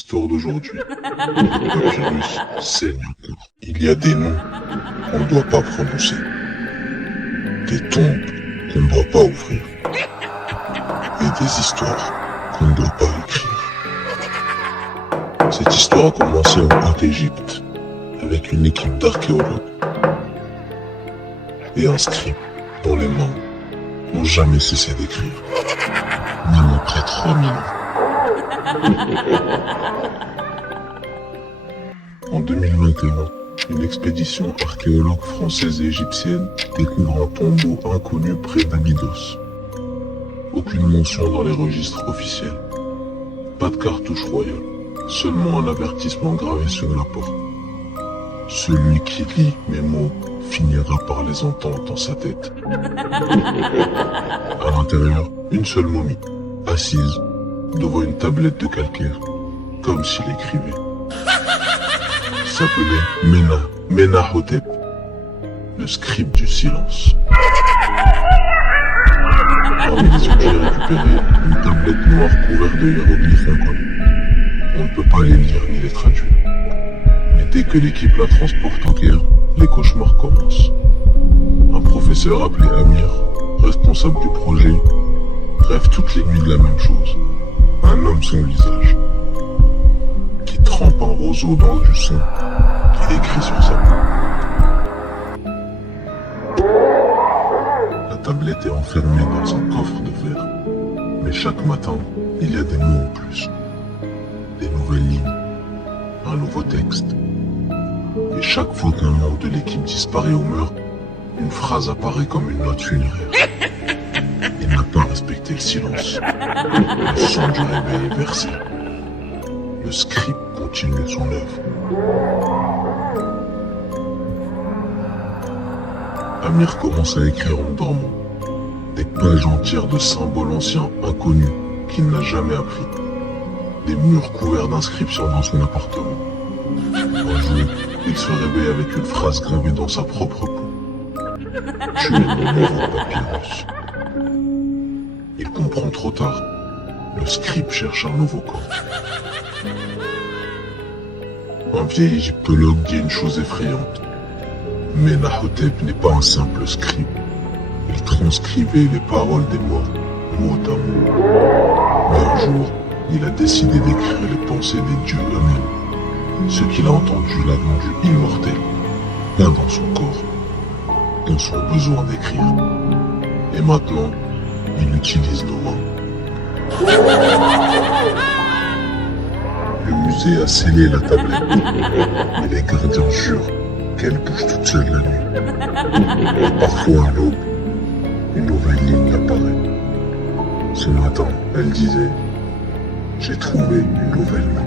histoires d'aujourd'hui. Le papyrus saigne encore. Il y a des noms qu'on ne doit pas prononcer. Des tombes qu'on ne doit pas ouvrir. Et des histoires qu'on ne doit pas écrire. Cette histoire a commencé en Haute-Égypte, avec une équipe d'archéologues. Et un scribe dont les mains n'ont jamais cessé d'écrire. Même après 3000 ans. En 2021, une expédition archéologue française et égyptienne découvre un tombeau inconnu près d'Abydos. Aucune mention dans les registres officiels. Pas de cartouche royale. Seulement un avertissement gravé sur la porte. Celui qui lit mes mots finira par les entendre dans sa tête. À l'intérieur, une seule momie, assise devant une tablette de calcaire, comme s'il écrivait. S'appelait Menahotep, le scribe du silence. Parmi les objets récupérés, une tablette noire couverte de hiéroglyphes inconnus. On ne peut pas les lire ni les traduire. Mais dès que l'équipe la transporte au Caire, les cauchemars commencent. Un professeur appelé Amir, responsable du projet, rêve toutes les nuits de la même chose. Un homme sans visage, qui trempe un roseau dans du sang, et écrit sur sa peau. La tablette est enfermée dans un coffre de verre. Mais chaque matin, il y a des mots en plus. Des nouvelles lignes, un nouveau texte. Et chaque fois qu'un membre de l'équipe disparaît ou meurt, une phrase apparaît comme une note funéraire. Il n'a pas respecté le silence. Le son du réveil est versé. Le scribe continue son œuvre. Amir commence à écrire en dormant. Des pages entières de symboles anciens inconnus qu'il n'a jamais appris. Des murs couverts d'inscriptions dans son appartement. Un jour, il se réveille avec une phrase gravée dans sa propre peau. Tu es mon nouveau papyrus. Il comprend trop tard. Le scribe cherche un nouveau corps. Un vieil égyptologue dit une chose effrayante. Menahotep n'est pas un simple scribe. Il transcrivait les paroles des morts, mot à mot. Mais un jour, il a décidé d'écrire les pensées des dieux eux-mêmes. Ce qu'il a entendu l'a rendu immortel, pas dans son corps, dans son besoin d'écrire. Et maintenant, il utilise nos mains. Le musée a scellé la tablette, et les gardiens jurent qu'elle bouge toute seule la nuit. Et parfois à l'aube, une nouvelle ligne apparaît. Ce matin, elle disait « J'ai trouvé une nouvelle main ».